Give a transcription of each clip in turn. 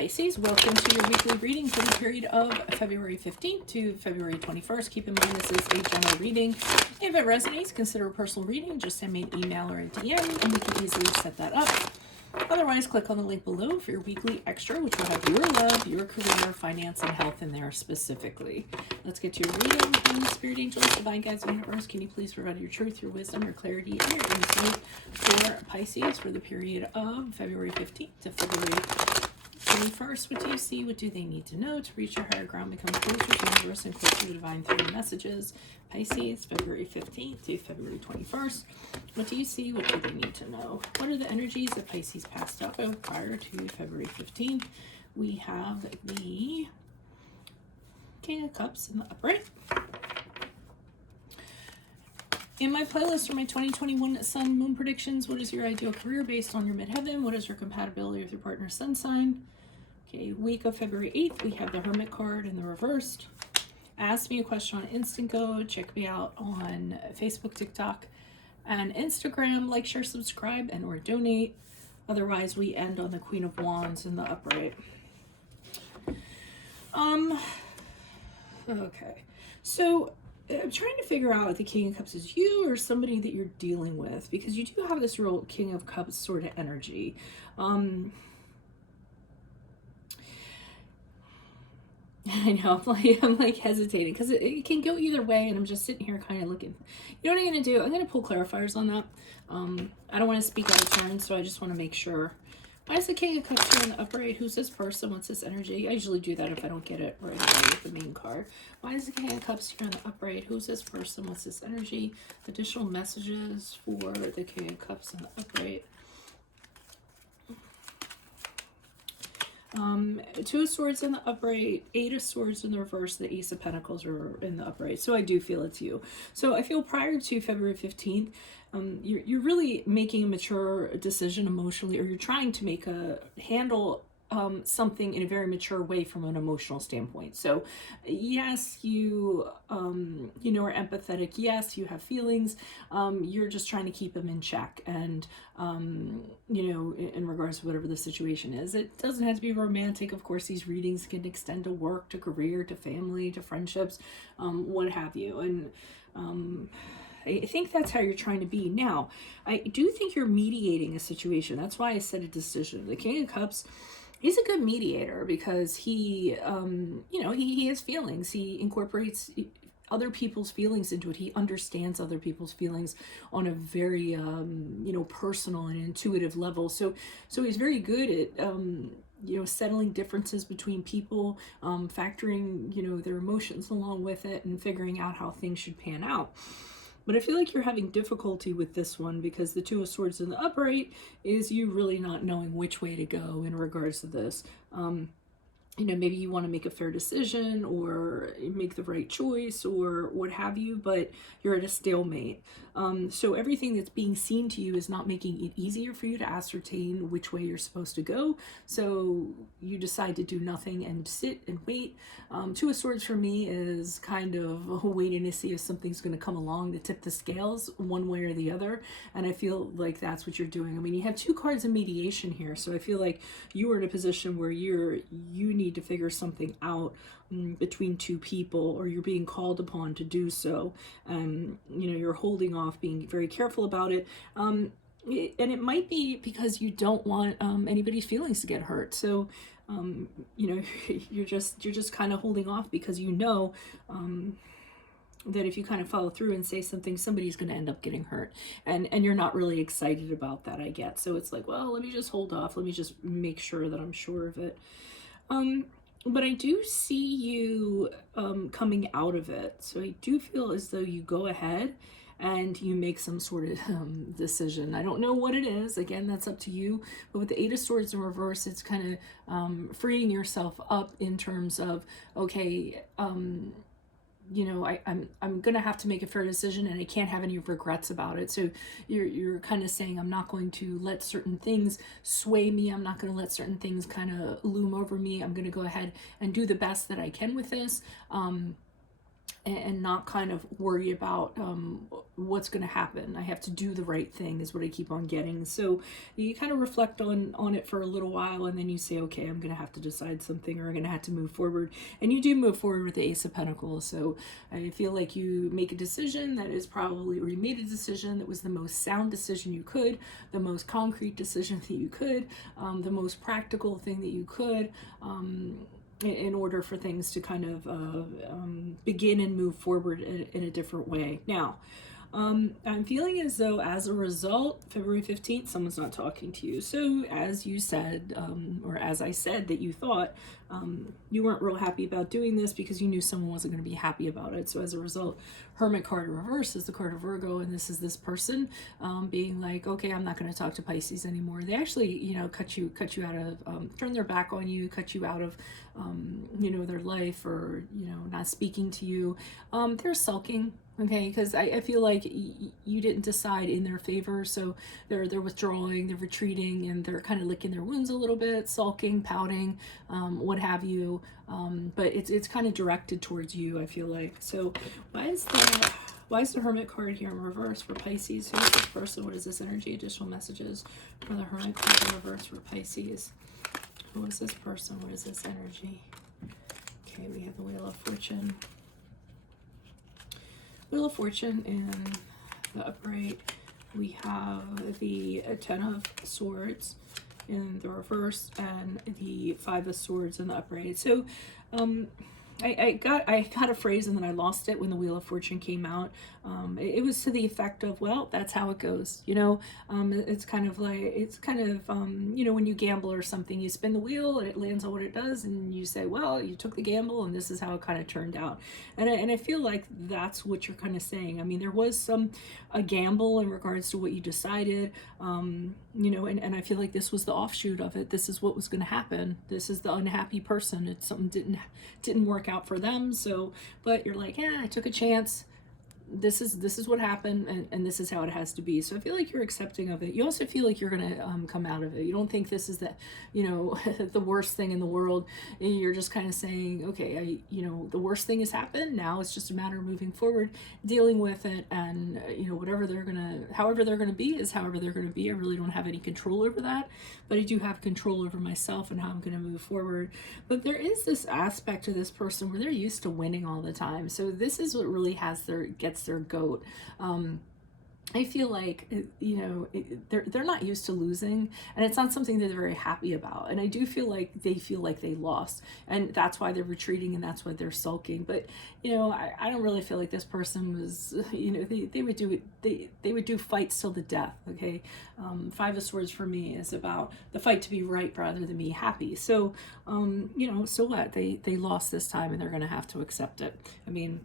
Pisces, welcome to your weekly reading for the period of February 15th to February 21st. Keep in mind this is a general reading. If it resonates, consider a personal reading. Just send me an email or a DM and we can easily set that up. Otherwise, click on the link below for your weekly extra, which will have your love, your career, finance, and health in there specifically. Let's get to your reading. And Spirit Angels, Divine Guides, and Universe, can you please provide your truth, your wisdom, your clarity, and your insight for Pisces for the period of February 15th to February 21st? What do you see? What do they need to know to reach your higher ground, become closer to the universe, and closer to the divine through the messages? Pisces, February 15th to February 21st. What do you see? What do they need to know? What are the energies that Pisces passed up prior to February 15th? We have the King of Cups in the upright. In my playlist are my 2021 Sun Moon predictions. What is your ideal career based on your midheaven? What is your compatibility with your partner's sun sign? Okay, week of February 8th, we have the Hermit card in the reversed. Ask me a question on Instant Go. Check me out on Facebook, TikTok, and Instagram. Like, share, subscribe, and or donate. Otherwise, we end on the Queen of Wands in the upright. Okay. So I'm trying to figure out if the King of Cups is you or somebody that you're dealing with, because you do have this real King of Cups sort of energy. I know, I'm like hesitating because it can go either way, and I'm just sitting here kind of looking. You know what I'm going to do? I'm going to pull clarifiers on that. I don't want to speak out of turn, so I just want to make sure. Why is the King of Cups here in the upright? Who's this person? What's this energy? I usually do that if I don't get it right away with the main card. Why is the King of Cups here in the upright? Who's this person? What's this energy? Additional messages for the King of Cups in the upright. Two of Swords in the upright, Eight of Swords in the reverse, the Ace of Pentacles are in the upright. So I do feel it's you. So I feel prior to February 15th, you're really making a mature decision emotionally, or you're trying to make handle something in a very mature way from an emotional standpoint. So yes, you are empathetic. Yes, you have feelings. You're just trying to keep them in check. And, in regards to whatever the situation is, it doesn't have to be romantic. Of course, these readings can extend to work, to career, to family, to friendships, what have you. And, I think that's how you're trying to be. Now, I do think you're mediating a situation. That's why I said a decision. The King of Cups, he's a good mediator because he has feelings. He incorporates other people's feelings into it. He understands other people's feelings on a very, personal and intuitive level. So he's very good at, settling differences between people, factoring, their emotions along with it and figuring out how things should pan out. But I feel like you're having difficulty with this one because the Two of Swords in the upright is you really not knowing which way to go in regards to this. Maybe you want to make a fair decision or make the right choice or what have you, but you're at a stalemate. So everything that's being seen to you is not making it easier for you to ascertain which way you're supposed to go. So you decide to do nothing and sit and wait. Two of Swords for me is kind of waiting to see if something's going to come along to tip the scales one way or the other. And I feel like that's what you're doing. I mean, you have two cards of mediation here. So I feel like you are in a position where you need to figure something out between two people, or you're being called upon to do so. You're holding off, being very careful about it. And it might be because you don't want anybody's feelings to get hurt. So, you're just kind of holding off because that if you kind of follow through and say something, somebody's going to end up getting hurt. And you're not really excited about that, I get. So it's like, well, let me just hold off. Let me just make sure that I'm sure of it. But I do see you coming out of it. So I do feel as though you go ahead and you make some sort of decision. I don't know what it is. Again, that's up to you. But with the Eight of Swords in reverse, it's kind of freeing yourself up in terms of, okay, I'm gonna have to make a fair decision and I can't have any regrets about it. So you're kind of saying, I'm not going to let certain things sway me. I'm not going to let certain things kind of loom over me. I'm going to go ahead and do the best that I can with this. and not kind of worry about what's going to happen. I have to do the right thing is what I keep on getting. So you kind of reflect on it for a little while, and then you say, okay, I'm going to have to decide something, or I'm going to have to move forward. And you do move forward with the Ace of Pentacles. So I feel like you make a decision that is probably, or you made a decision that was the most sound decision you could, the most concrete decision that you could, the most practical thing that you could, in order for things to kind of begin and move forward in a different way. Now, I'm feeling as though as a result, February 15th, someone's not talking to you. So as you said, or as I said, that you thought you weren't real happy about doing this because you knew someone wasn't going to be happy about it. So as a result, Hermit card in reverse is the card of Virgo, and this is this person being like, okay, I'm not going to talk to Pisces anymore. They actually, cut you out of, turn their back on you, cut you out of, their life, or, not speaking to you. They're sulking. Okay, because I feel like you didn't decide in their favor, so they're withdrawing, they're retreating, and they're kind of licking their wounds a little bit, sulking, pouting, what have you. But it's kind of directed towards you, I feel like. So why is the Hermit card here in reverse for Pisces? Who is this person? What is this energy? Additional messages for the Hermit card in reverse for Pisces. Who is this person? What is this energy? Okay, we have the Wheel of Fortune. Wheel of Fortune in the upright. We have the Ten of Swords in the reverse and the Five of Swords in the upright. So I got a phrase and then I lost it when the Wheel of Fortune came out. It was to the effect of, well, that's how it goes. It's kind of when you gamble or something, you spin the wheel and it lands on what it does, and you say, well, you took the gamble and this is how it kind of turned out. And I feel like that's what you're kind of saying. I mean, there was a gamble in regards to what you decided, and I feel like this was the offshoot of it. This is what was going to happen. This is the unhappy person. It's something didn't work out for them. So, but you're like, yeah, I took a chance. This is what happened, and this is how it has to be. So I feel like you're accepting of it. You also feel like you're gonna come out of it. You don't think this is the worst thing in the world. You're just kind of saying, okay, the worst thing has happened. Now it's just a matter of moving forward, dealing with it, and however they're gonna be is however they're gonna be. I really don't have any control over that, but I do have control over myself and how I'm gonna move forward. But there is this aspect to this person where they're used to winning all the time. So this is what really gets their goat. I feel like, they're not used to losing, and it's not something that they're very happy about. And I do feel like they lost, and that's why they're retreating, and that's why they're sulking. But, I don't really feel like this person was, they would do fights till the death. Okay. Five of Swords for me is about the fight to be right rather than be happy. So, so what? They lost this time, and they're going to have to accept it. I mean,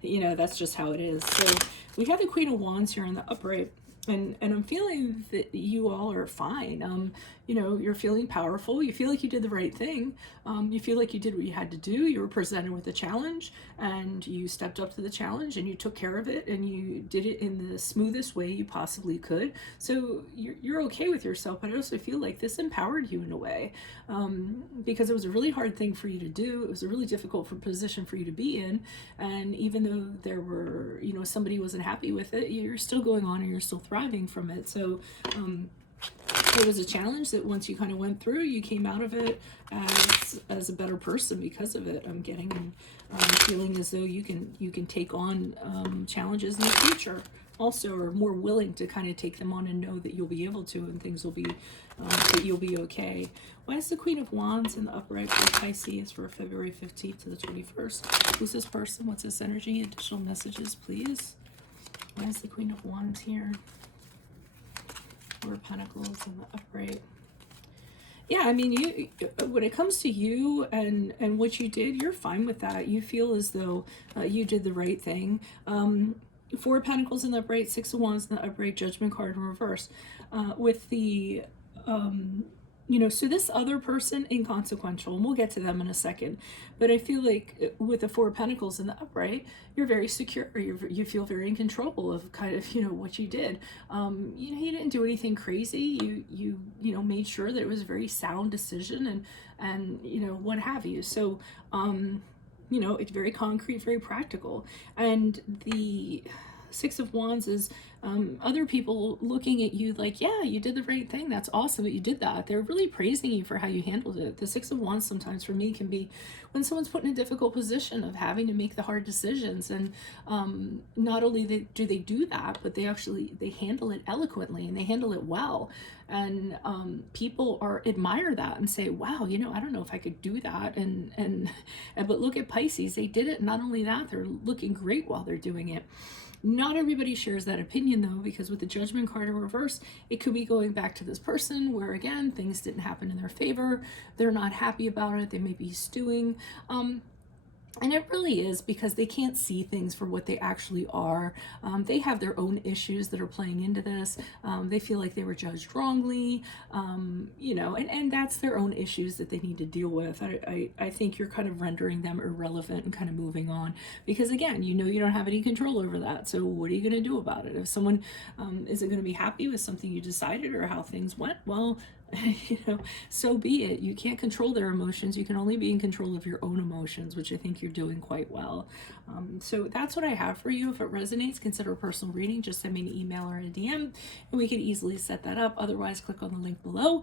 that's just how it is. So we have the Queen of Wands here in the upright, and I'm feeling that you all are fine. You're feeling powerful. You feel like you did the right thing. You feel like you did what you had to do. You were presented with a challenge, and you stepped up to the challenge, and you took care of it, and you did it in the smoothest way you possibly could. So you're okay with yourself. But I also feel like this empowered you in a way, because it was a really hard thing for you to do. It was a really difficult position for you to be in, and even though there were, somebody wasn't happy with it, you're still going on and you're still thriving from it. So it was a challenge that once you kind of went through, you came out of it as a better person because of it. I'm getting and feeling as though you can take on challenges in the future also, or more willing to kind of take them on and know that you'll be able to, and things will be that you'll be okay. Why is the Queen of Wands in the upright for Pisces for February 15th to the 21st? Who's this person? What's this energy? Additional messages, please. Why is the Queen of Wands here? Four of Pentacles in the upright. Yeah, I mean, you, when it comes to you and what you did, you're fine with that. You feel as though you did the right thing. Four of Pentacles in the upright, Six of Wands in the upright, Judgment card in reverse. With the, so this other person, inconsequential, and we'll get to them in a second. But I feel like with the Four of Pentacles in the upright, you're very secure. You feel very in control of kind of, what you did. You didn't do anything crazy. You made sure that it was a very sound decision and what have you. So, you know, it's very concrete, very practical. And the Six of Wands is other people looking at you like, yeah, you did the right thing. That's awesome that you did that. They're really praising you for how you handled it. The Six of Wands sometimes for me can be when someone's put in a difficult position of having to make the hard decisions. And not only do they do that, but they handle it eloquently and they handle it well. And people admire that and say, wow, you know, I don't know if I could do that. But look at Pisces, they did it. Not only that, they're looking great while they're doing it. Not everybody shares that opinion though, because with the Judgment card in reverse, it could be going back to this person where again, things didn't happen in their favor. They're not happy about it. They may be stewing. And it really is because they can't see things for what they actually are. They have their own issues that are playing into this. They feel like they were judged wrongly, you know, and that's their own issues that they need to deal with. I think you're kind of rendering them irrelevant and kind of moving on because, again, you know you don't have any control over that. So what are you going to do about it? If someone isn't going to be happy with something you decided or how things went, well, you know, so be it. You can't control their emotions. You can only be in control of your own emotions, which I think you're doing quite well. So that's what I have for you. If it resonates, consider a personal reading. Just send me an email or a DM and we can easily set that up. Otherwise, click on the link below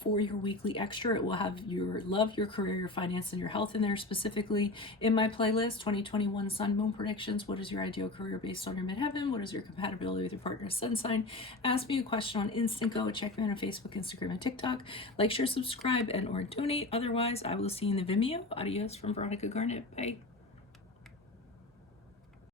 for your weekly extra. It will have your love, your career, your finance, and your health in there specifically. In my playlist, 2021 Sun Moon Predictions. What is your ideal career based on your midheaven? What is your compatibility with your partner's sun sign? Ask me a question on Instinct. Check me out on Facebook, Instagram, and TikTok. Like, share, subscribe, and or donate. Otherwise, I will see you in the Vimeo. Adios from Veronica Garnett. Bye.